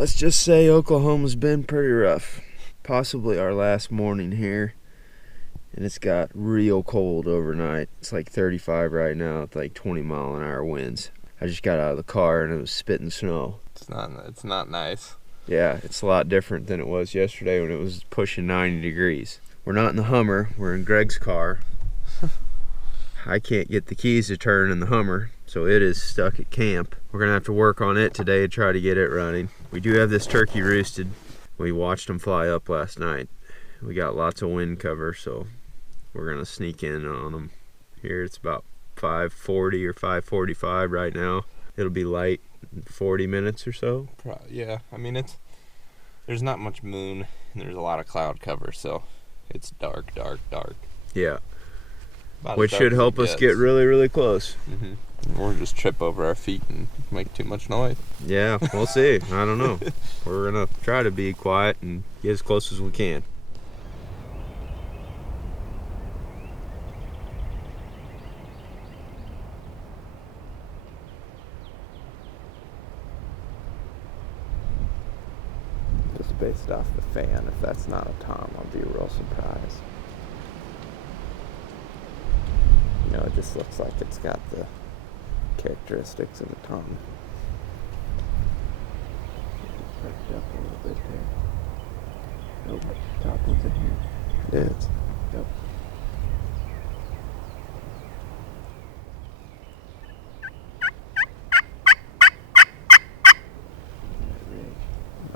Let's just say Oklahoma's been pretty rough. Possibly our last morning here. And it's got real cold overnight. It's like 35 right now with like 20-mile-an-hour winds. I just got out of the car and it was spitting snow. It's not nice. Yeah, it's a lot different than it was yesterday when it was pushing 90 degrees. We're not in the Hummer. We're in Greg's car. I can't get the keys to turn in the Hummer, so it is stuck at camp. We're gonna have to work on it today to try to get it running. We do have this turkey roosted. We watched them fly up last night. We got lots of wind cover, so we're gonna sneak in on them. Here it's about 5:40 or 5:45 right now. It'll be light in 40 minutes or so. Yeah, I mean there's not much moon and there's a lot of cloud cover, so it's dark. Yeah. About Which should help us get really, really close. Or just trip over our feet and make too much noise. Yeah, we'll see. I don't know. We're gonna try to be quiet and get as close as we can. Just based off the fan, if that's not a tom, I'll be real surprised. You know, it just looks like it's got the characteristics of a tom. Perked up a little bit there. Nope, top one's in here. It is. Yep.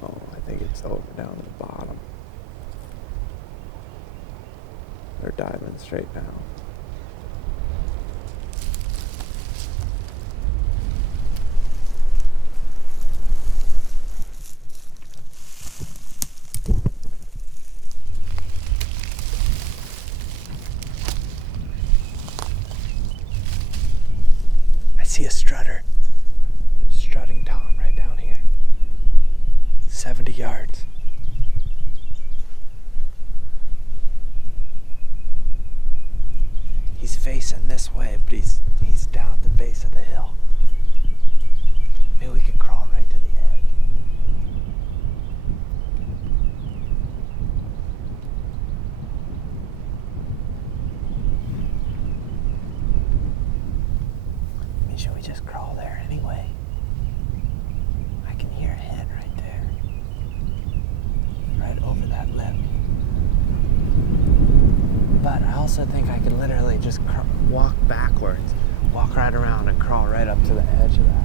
No, I think it's over down at the bottom. They're diving straight down. I see a strutter. Strutting tom right down here. 70 yards. He's facing this way, but he's down at the base of the hill. Maybe we could crawl right to the edge. I mean, should we just crawl there anyway? I can hear a head right there. Right over that lip. But I also think I could literally just walk backwards, walk right around and crawl right up to the edge of that.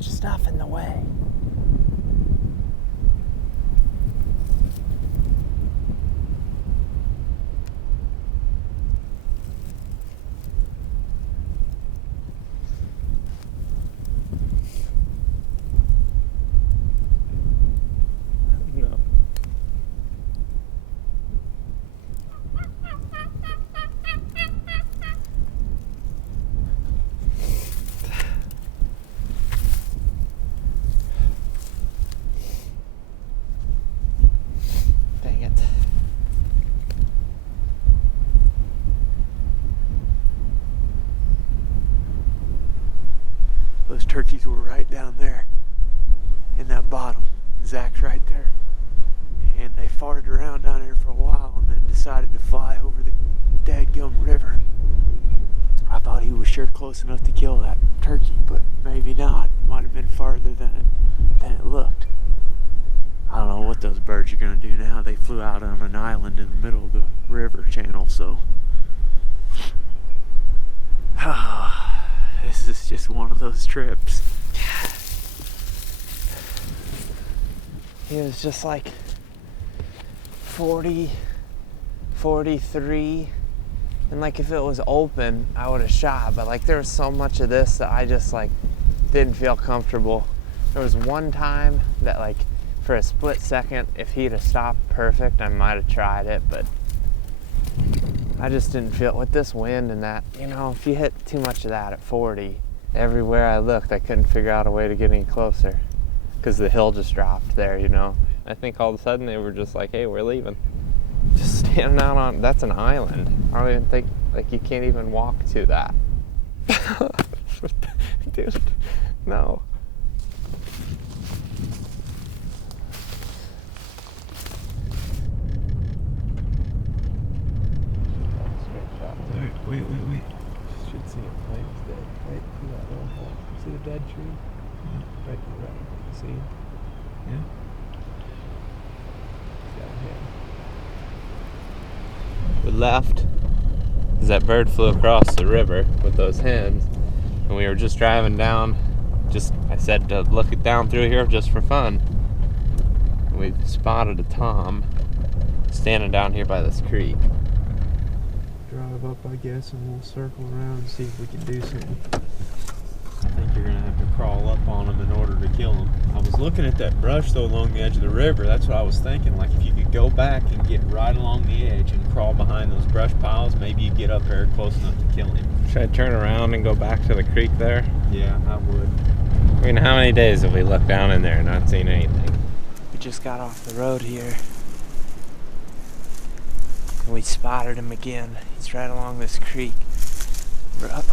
Stuff in the way. No. Dang it. Those turkeys were right down there in that bottom. Zach's right there. And they farted around down there for a while and then decided to fly over the dadgum river. I thought he was sure close enough to kill that turkey, but maybe not. Might have been farther than it looked. I don't know what those birds are gonna do now. They flew out on an island in the middle of the river channel, so this is just one of those trips. It was just like 40, 43, and like if it was open, I would have shot, but like there was so much of this that I just like didn't feel comfortable. There was one time that like for a split second, if he'd have stopped perfect, I might have tried it, but I just didn't feel it with this wind and that, you know, if you hit too much of that at 40, everywhere I looked, I couldn't figure out a way to get any closer because the hill just dropped there, you know. I think all of a sudden they were just like, hey, we're leaving. Just standing out on, that's an island. I don't even think, like you can't even walk to that. Dude, no. Wait. Should see a plane's dead. Right through that little hole. See the dead tree? Yeah. Right. See it? Yeah. Down here. We left because that bird flew across the river with those hens, and we were just driving down. I said to look it down through here just for fun. And we spotted a tom standing down here by this creek. Drive up, I guess, and we'll circle around and see if we can do something. I think you're gonna have to crawl up on them in order to kill them. I was looking at that brush though along the edge of the river. That's what I was thinking. Like if you could go back and get right along the edge and crawl behind those brush piles, maybe you get up there close enough to kill him. Should I turn around and go back to the creek there? Yeah, I would. I mean, how many days have we looked down in there and not seen anything? We just got off the road here. And we spotted him again. He's right along this creek. We're up.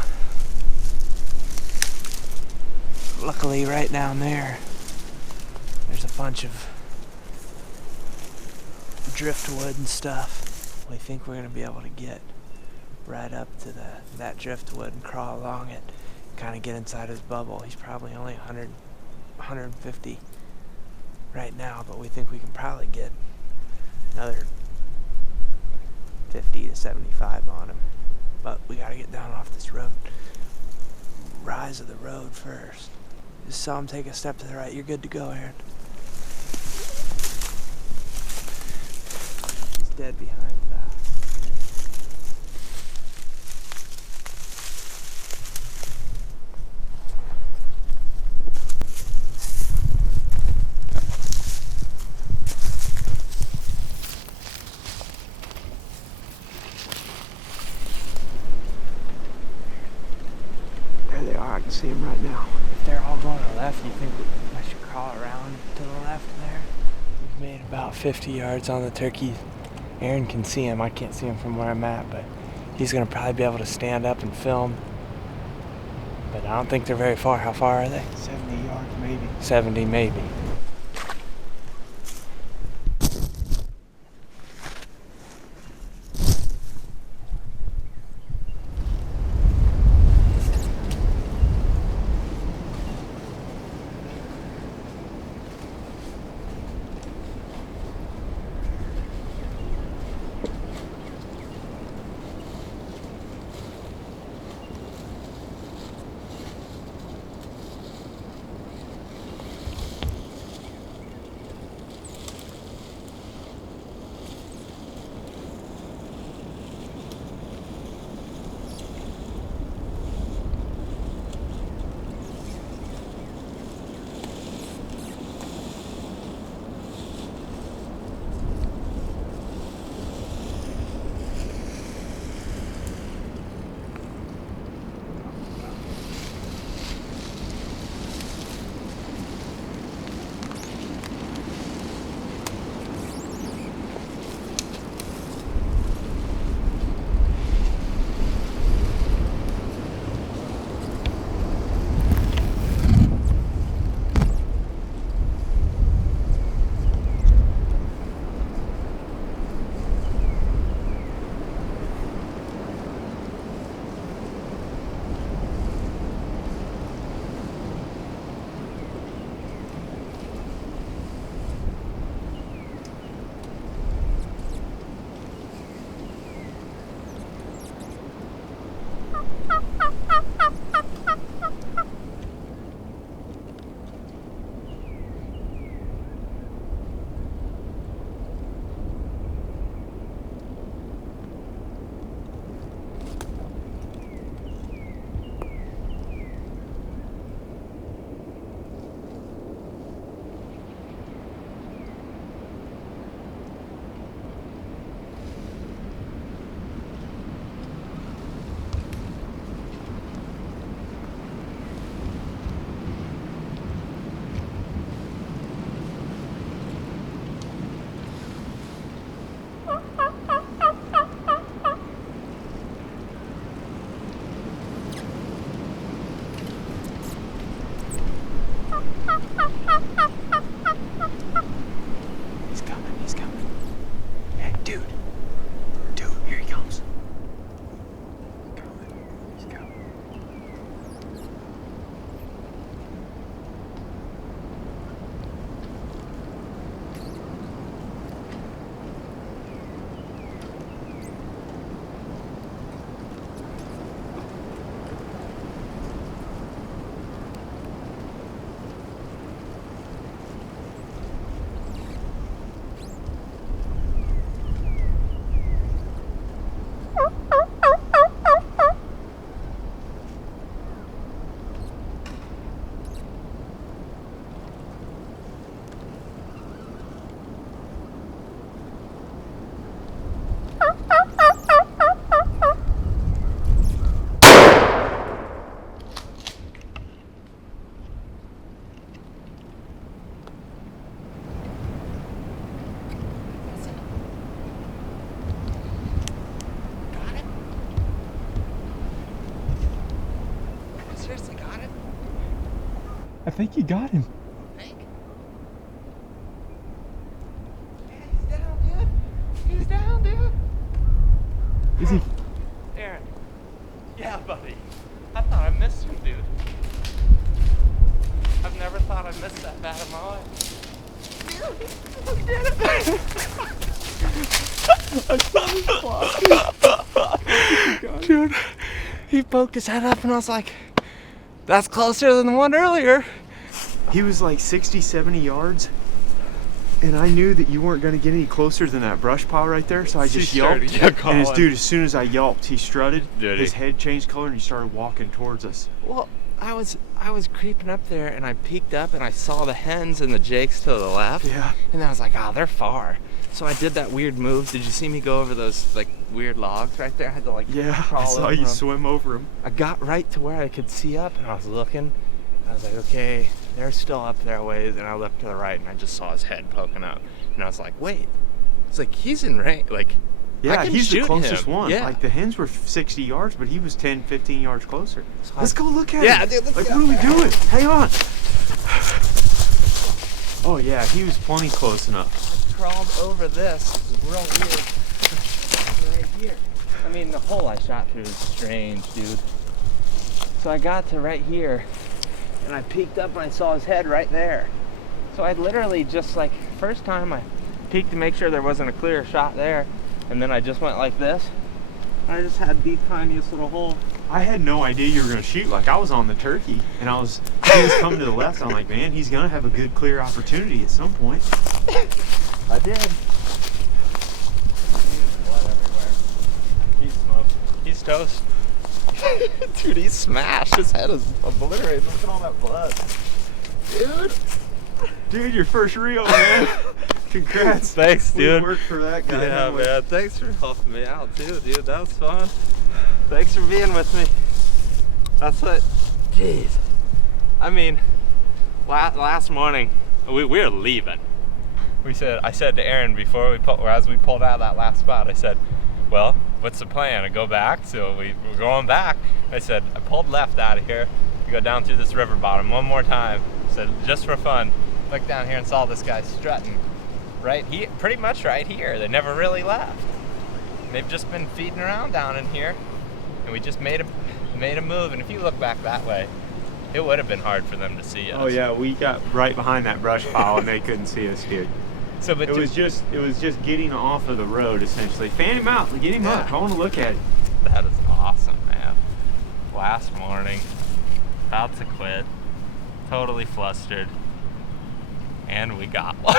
Luckily, right down there, there's a bunch of driftwood and stuff. We think we're gonna be able to get right up to that driftwood and crawl along it, kind of get inside his bubble. He's probably only 100, 150 right now, but we think we can probably get another 50 to 75 on him. But we gotta get down off this road. Rise of the road first. Just saw him take a step to the right. You're good to go, Aaron. He's dead behind that. There they are. I can see them right now. If they're all going to the left, you think I should crawl around to the left there? We've made about 50 yards on the turkey. Aaron can see him. I can't see him from where I'm at, but he's going to probably be able to stand up and film. But I don't think they're very far. How far are they? 70 yards maybe. 70 maybe. He's coming. Hey, dude. Dude, here he comes. He's coming. Seriously got him? I think you got him. Think? Yeah, he's down, dude. He's down, dude. Is he? Aaron. Yeah, buddy. I thought I missed him, dude. I've never thought I missed that bad in my life. Dude, we did it. I saw him fly. Dude, he poked his head up and I was like, that's closer than the one earlier. He was like 60, 70 yards. And I knew that you weren't going to get any closer than that brush pile right there, so I just yelped. And as soon as I yelped, he strutted. His head changed color and he started walking towards us. Well, I was creeping up there and I peeked up and I saw the hens and the jakes to the left. Yeah. And I was like, oh, they're far. So I did that weird move. Did you see me go over those like weird logs right there? I had to like crawl I saw over you them. swim over them. I got right to where I could see up and I was looking. I was like, okay, they're still up there a ways. And I looked to the right and I just saw his head poking up. And I was like, wait. It's like, he's in range. Like, Yeah, I can he's the shoot closest him. one. Yeah. Like the hens were 60 yards, but he was 10, 15 yards closer. So Let's go look at Yeah, him. dude, let's like, go. what are we doing? Hang on. Oh yeah, he was plenty close enough. Crawled over this. It was real weird. Right here. I mean, the hole I shot through is strange, dude. So I got to right here, and I peeked up and I saw his head right there. So I literally just like, first time I peeked to make sure there wasn't a clear shot there, and then I just went like this. I just had the tiniest little hole. I had no idea you were gonna shoot. Like I was on the turkey, and he was coming to the left. I'm like, man, he's gonna have a good clear opportunity at some point. I did. Blood everywhere. He's smoked. He's toast. Dude, he's smashed. His head is obliterated. Look at all that blood. Dude, your first reel, man. Congrats. Thanks, dude. We worked for that guy. Yeah, didn't we? man. Thanks for helping me out, too, dude. That was fun. Thanks for being with me. That's what. Jeez. I mean, last morning, we were leaving. I said to Aaron as we pulled out of that last spot, I said, well, what's the plan? I go back? So we're going back. I said, I pulled left out of here. We go down through this river bottom one more time. I said, just for fun. Looked down here and saw this guy strutting pretty much right here. They never really left. They've just been feeding around down in here. And we just made a move. And if you look back that way, it would have been hard for them to see us. Oh yeah, we got right behind that brush pile and they couldn't see us, dude. So, but It was just getting off of the road essentially. Fan him out, get him up. I want to look at it. that is awesome, man. last morning, about to quit, totally flustered, and we got one.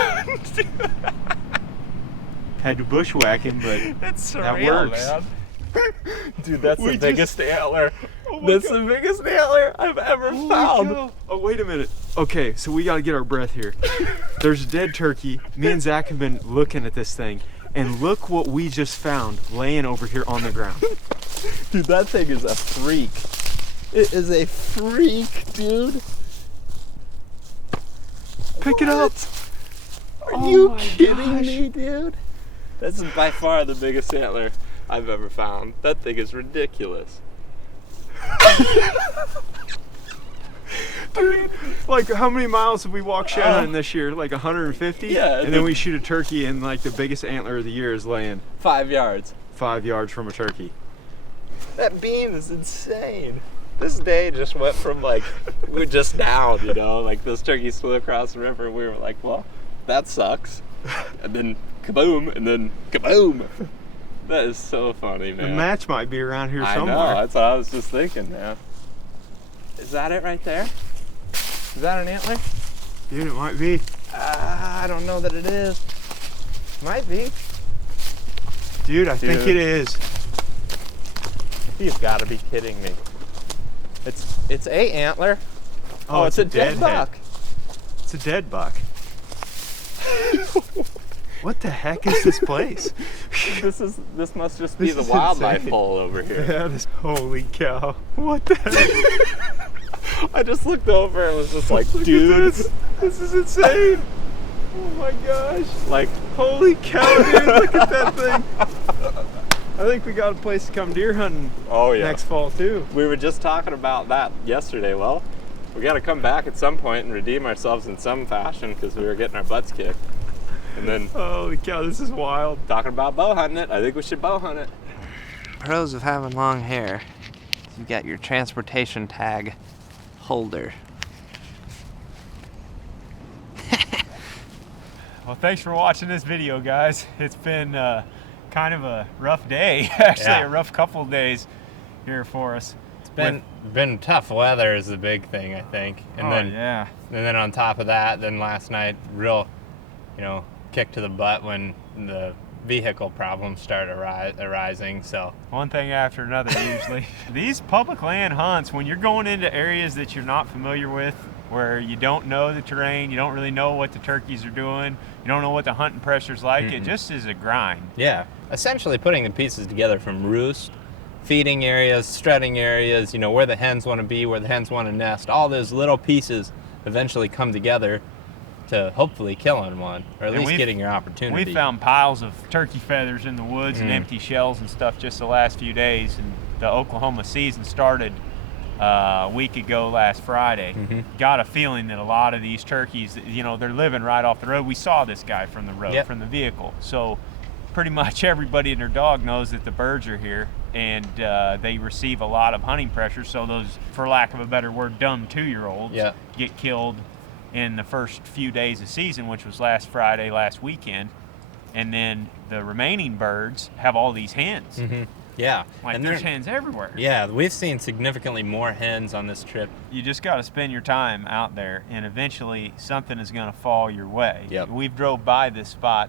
Had to bushwhack him, but It's surreal, that works. man. Dude, that's We the biggest antler. Oh my That's God. the biggest antler I've ever Holy found. cow. Oh, wait a minute. Okay, so we gotta get our breath here. There's a dead turkey. Me and Zach have been looking at this thing, and look what we just found laying over here on the ground. Dude, that thing is a freak. It is a freak, dude. Pick it up. Are Oh you my kidding gosh. me, dude? This is by far the biggest antler I've ever found. That thing is ridiculous. Dude, like how many miles have we walked shed hunting this year? Like 150? Yeah, And then we shoot a turkey, and like the biggest antler of the year is laying 5 yards. 5 yards from a turkey. That beam is insane. This day just went from like, we were just down, you know, like this turkey flew across the river. We were like, well, that sucks. And then kaboom, and then kaboom. That is so funny, man. The match might be around here I somewhere. know, that's what I was just thinking, man. Is that it right there? Is that an antler? Dude, it might be. I don't know that it is. Might be. Dude, I think Dude. it is. You've got to be kidding me. It's a antler. Oh, it's a dead head. buck. It's a dead buck. What the heck is this place? This must just be This the is wildlife insane. bowl over here. Yeah, holy cow. What the heck? I just looked over and was just like, Look at dude, this is insane. Oh my gosh. like, Holy cow, dude, look at that thing. I think we got a place to come deer hunting oh yeah. next fall too. We were just talking about that yesterday. Well, we got to come back at some point and redeem ourselves in some fashion because we were getting our butts kicked. And then Holy cow, this is wild. talking about bow hunting it, I think we should bow hunt it. Pros of having long hair. You've got your transportation tag holder. Well, thanks for watching this video, guys. It's been kind of a rough day, actually Yeah. a rough couple of days here for us. It's been tough weather is the big thing, I think. And yeah. then on top of that, then last night, real, kick to the butt when the vehicle problems started arising. So One thing after another usually. These public land hunts, when you're going into areas that you're not familiar with, where you don't know the terrain, you don't really know what the turkeys are doing, you don't know what the hunting pressure's like, it just is a grind. yeah, essentially putting the pieces together from roost, feeding areas, strutting areas, where the hens want to be, where the hens want to nest, all those little pieces eventually come together to hopefully killing one, or at And least getting your opportunity. We found piles of turkey feathers in the woods and empty shells and stuff just the last few days, and the Oklahoma season started a week ago last Friday. Got a feeling that a lot of these turkeys, they're living right off the road. We saw this guy from the road, Yep. from the vehicle. So pretty much everybody and their dog knows that the birds are here, and they receive a lot of hunting pressure. So those, for lack of a better word, dumb 2-year-olds Yeah. get killed in the first few days of season, which was last Friday, last weekend. And then the remaining birds have all these hens. Yeah, Like, and there's they're- hens everywhere. Yeah, we've seen significantly more hens on this trip. You just got to spend your time out there, and eventually something is going to fall your way. Yep. We've drove by this spot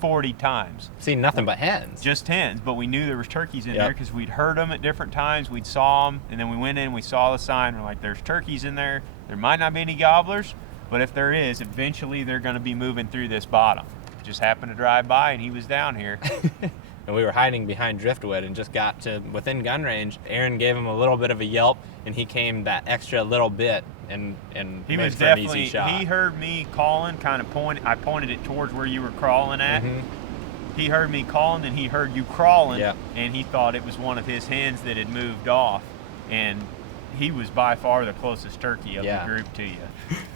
40 times. Seen nothing but hens. Just hens, but we knew there was turkeys in Yep. there because we'd heard them at different times. We'd saw them, and then we went in, we saw the sign. We're like, there's turkeys in there. There might not be any gobblers, but if there is, eventually they're going to be moving through this bottom. Just happened to drive by, and he was down here. And we were hiding behind driftwood and just got to within gun range. Aaron gave him a little bit of a yelp, and he came that extra little bit and He made was for an easy definitely, shot. he heard me calling, kind of I pointed it towards where you were crawling at. He heard me calling, and he heard you crawling, Yeah. and he thought it was one of his hens that had moved off, and he was by far the closest turkey of Yeah. the group to you.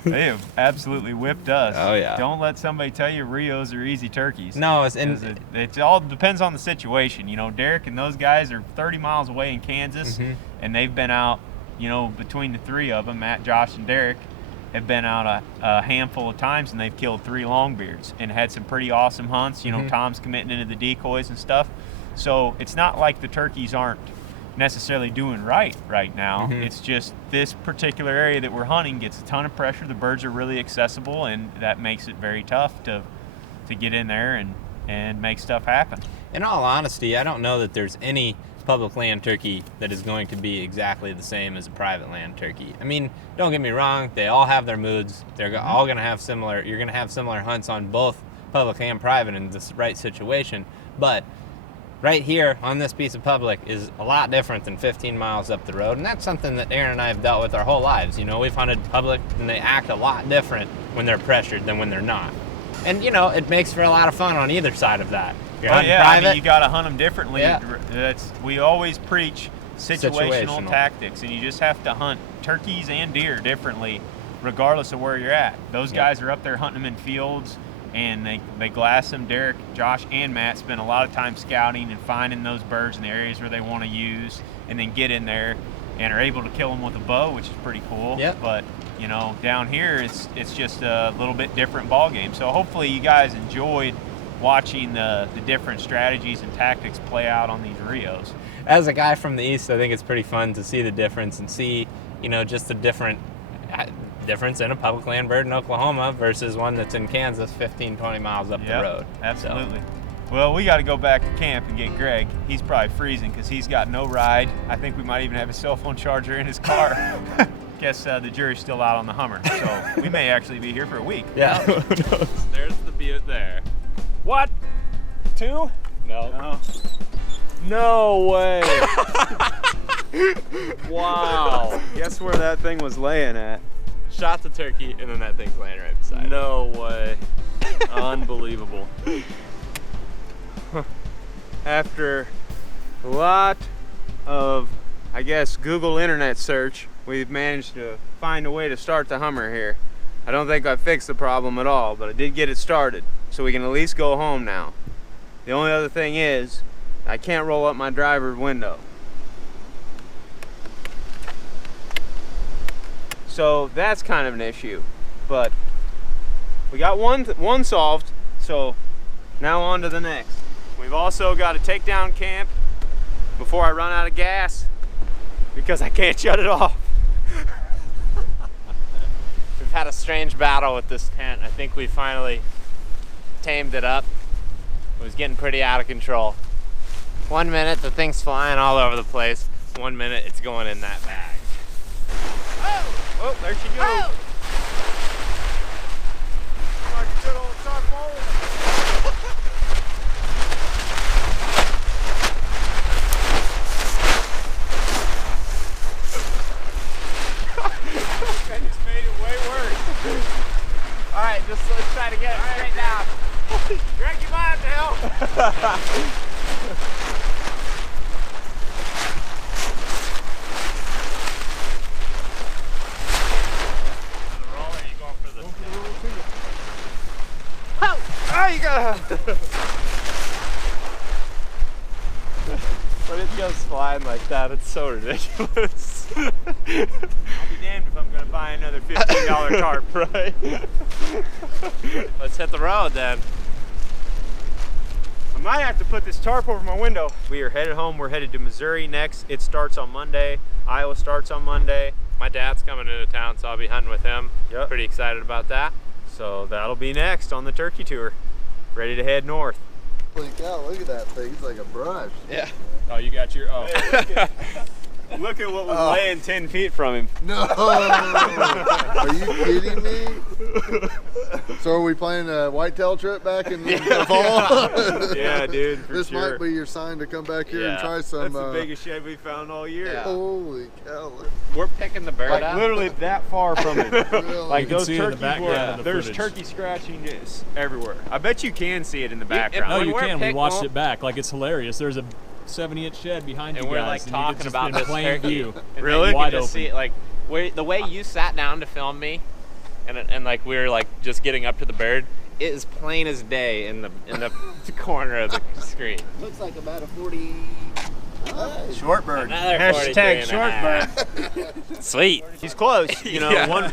They have absolutely whipped us. Oh, yeah. Don't let somebody tell you Rios are easy turkeys. No, 'Cause it all depends on the situation. Derek and those guys are 30 miles away in Kansas, and they've been out, between the three of them, Matt, Josh, and Derek, have been out a handful of times, and they've killed 3 longbeards and had some pretty awesome hunts. Tom's committing into the decoys and stuff. So it's not like the turkeys aren't necessarily doing right now. Mhm. It's just this particular area that we're hunting gets a ton of pressure. The birds are really accessible, and that makes it very tough to get in there and make stuff happen. In all honesty, I don't know that there's any public land turkey that is going to be exactly the same as a private land turkey. I mean, don't get me wrong, they all have their moods. They're all going to have similar, you're going to have similar hunts on both public and private in the right situation. But right here on this piece of public is a lot different than 15 miles up the road. And that's something that Aaron and I have dealt with our whole lives. You know, we've hunted public and they act a lot different when they're pressured than when they're not. And, you know, it makes for a lot of fun on either side of that. You're hunting I private. mean, you got to hunt them differently. Yeah. We always preach situational Situational. tactics, and you just have to hunt turkeys and deer differently, regardless of where you're at. Those guys are up there hunting them in fields, and they glass them. Derek, Josh, and Matt spend a lot of time scouting and finding those birds in the areas where they want to use, and then get in there and are able to kill them with a bow, which is pretty cool. Yep. But you know, down here it's just a little bit different ball game. So hopefully you guys enjoyed watching the different strategies and tactics play out on these Rios. As a guy from the East, I think it's pretty fun to see the difference and see, you know, just the difference in a public land bird in Oklahoma versus one that's in Kansas 15, 20 miles up the road. Absolutely. Well, we got to go back to camp and get Greg. He's probably freezing because he's got no ride. I think we might even have a cell phone charger in his car. Guess the jury's still out on the Hummer, so we may actually be here for a week. Yeah. There's the butte there. What? 2? No. No. No way. Wow. Guess where that thing was laying at? Shot the turkey, and then that thing's laying right beside it. No way. Unbelievable. After a lot of, I guess, Google internet search, we've managed to find a way to start the Hummer here. I don't think I fixed the problem at all, but I did get it started, so we can at least go home now. The only other thing is, I can't roll up my driver's window. So that's kind of an issue, but we got one solved, so now on to the next. We've also got to take down camp before I run out of gas because I can't shut it off. We've had a strange battle with this tent. I think we finally tamed it up. It was getting pretty out of control. 1 minute the thing's flying all over the place. 1 minute it's going in that bag. Oh, there she goes. Oh! Like a good old tugboat. That just made it way worse. All right, let's try to get it straight down. Greg, you might have to help. Oh, you gotta. When it goes flying like that, it's so ridiculous. I'll be damned if I'm gonna buy another $15 tarp. Right? Let's hit the road then. I might have to put this tarp over my window. We are headed home. We're headed to Missouri next. It starts on Monday. Iowa starts on Monday. My dad's coming into town, so I'll be hunting with him. Yep. Pretty excited about that. So that'll be next on the turkey tour. Ready to head north. Holy cow, look at that thing. It's like a brush. Yeah. Oh, you got your. Oh. Look at what was laying 10 feet from him. No! Are you kidding me? So are we playing a whitetail trip back in the fall? Yeah, dude, for This sure. might be your sign to come back here and Yeah. try some. That's the biggest shed we found all year. Yeah. Holy cow. We're picking the bird Like up. literally that far from it. Really? Like You can those see it in the turkeys background were, of the there's footage. turkey scratching just everywhere. I bet you can see it in the if- background. No, When you we're can. We pick- watched well- it back. Like, it's hilarious. There's a 70-inch shed behind And you we're guys, like and talking you get about just in this plain turkey. view. And Really? then you Wide can just open. see it, like the way you sat down to film me, and like we were like just getting up to the bird. It is plain as day in the corner of the screen. Looks like about a 40. Short bird. Another Hashtag 43 short and a bird. half. Sweet. He's close. You know, Yeah. one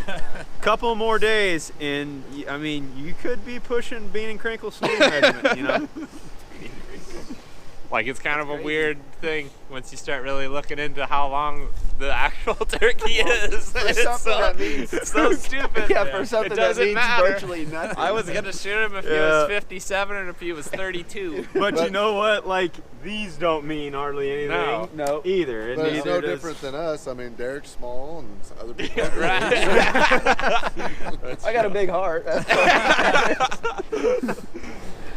couple more days, and I mean, you could be pushing Bean and Crinkle Sneeze measurement. You know. Like, it's kind of a weird thing once you start really looking into how long the actual turkey is. It's so stupid. Yeah, for something it that doesn't means matter. virtually nothing. I was gonna shoot him if he was 57 and if he was 32. But you know what? Like, these don't mean hardly anything No. either. And But it's no neither does- different than us. I mean, Derek's small and other people. Right. I got a big heart.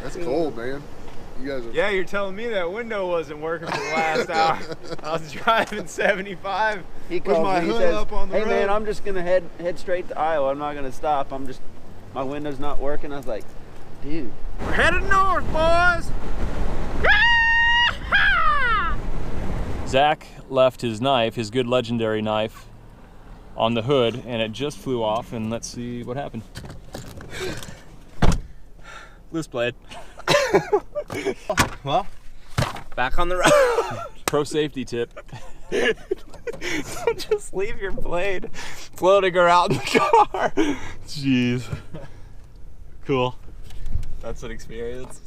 That's cold, man. You guys are. Yeah, you're telling me that window wasn't working for the last hour. I was driving 75. He with calls my me, he hood says, up on the "Hey road." man, I'm just gonna head straight to Iowa. I'm not gonna stop. My window's not working." I was like, "Dude, We're headed north, boys. Zach left his knife, his good legendary knife, on the hood, and it just flew off. And let's see what happened. Loose blade. Well, back on the road. Pro safety tip. Don't just leave your blade floating around the car. Jeez. Cool. That's an experience.